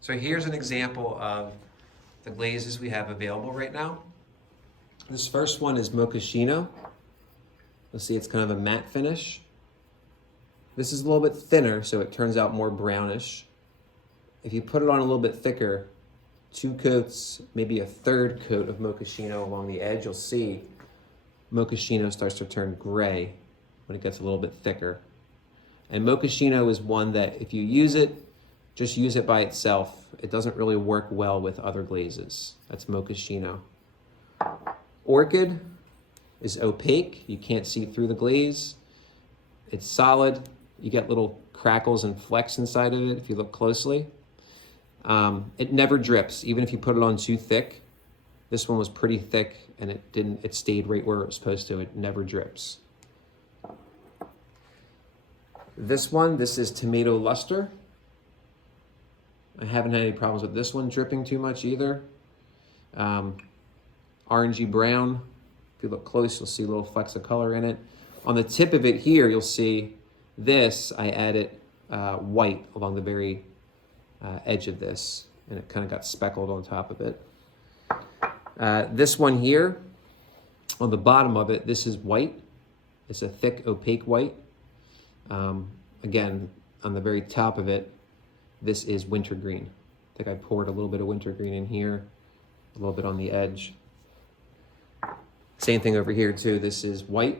So here's an example of the glazes we have available right now. This first one is Mochaccino. You'll see it's kind of a matte finish. This is a little bit thinner, so it turns out more brownish. If you put it on a little bit thicker, 2 coats, maybe a 3rd coat of Mochaccino along the edge, you'll see Mochaccino starts to turn gray when it gets a little bit thicker. And Mochaccino is one that if you use it, just use it by itself. It doesn't really work well with other glazes. That's Mochaccino. Orchid is opaque. You can't see through the glaze. It's solid. You get little crackles and flecks inside of it if you look closely. It never drips, even if you put it on too thick. This one was pretty thick and it stayed right where it was supposed to. It never drips. This is Tomato Luster. I haven't had any problems with this one dripping too much either. Orangey brown. If you look close, you'll see little flecks of color in it. On the tip of it here, you'll see this, I added white along the very edge of this, and it kind of got speckled on top of it. This one here, on the bottom of it, this is white. It's a thick, opaque white. Again, on the very top of it, this is wintergreen. I think I poured a little bit of wintergreen in here, a little bit on the edge. Same thing over here too. This is white,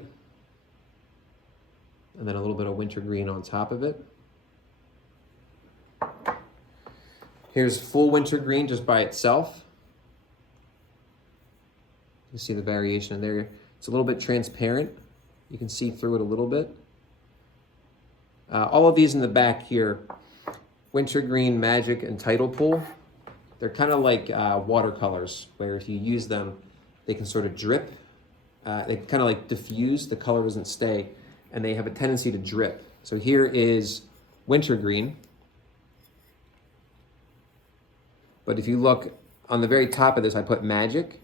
and then a little bit of wintergreen on top of it. Here's full wintergreen just by itself. You see the variation in there. It's a little bit transparent. You can see through it a little bit. All of these in the back here, Wintergreen, Magic, and Tidal Pool, they're kind of like watercolors, where if you use them, they can sort of drip. They kind of like diffuse, the color doesn't stay, and they have a tendency to drip. So here is Wintergreen. But if you look on the very top of this, I put Magic,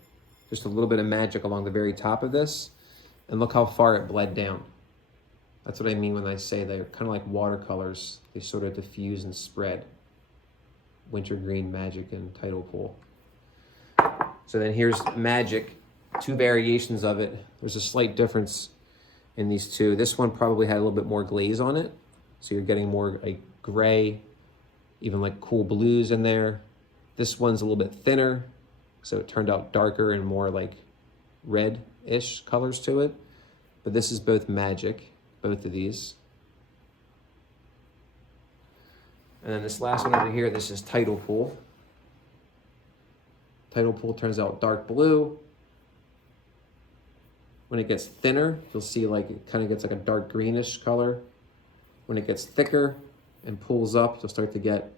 just a little bit of Magic along the very top of this, and look how far it bled down. That's what I mean when I say they're kind of like watercolors. They sort of diffuse and spread. Wintergreen, Magic, and Tidal Pool. So then here's Magic, 2 variations of it. There's a slight difference in these two. This one probably had a little bit more glaze on it. So you're getting more like gray, even like cool blues in there. This one's a little bit thinner, so it turned out darker and more like red-ish colors to it. But this is both Magic, both of these. And then this last one over here, this is Tidal Pool. Tidal Pool turns out dark blue. When it gets thinner, you'll see like it kind of gets like a dark greenish color. When it gets thicker and pulls up, you'll start to get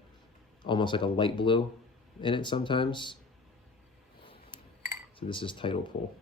almost like a light blue in it sometimes. So this is Tidal Pool.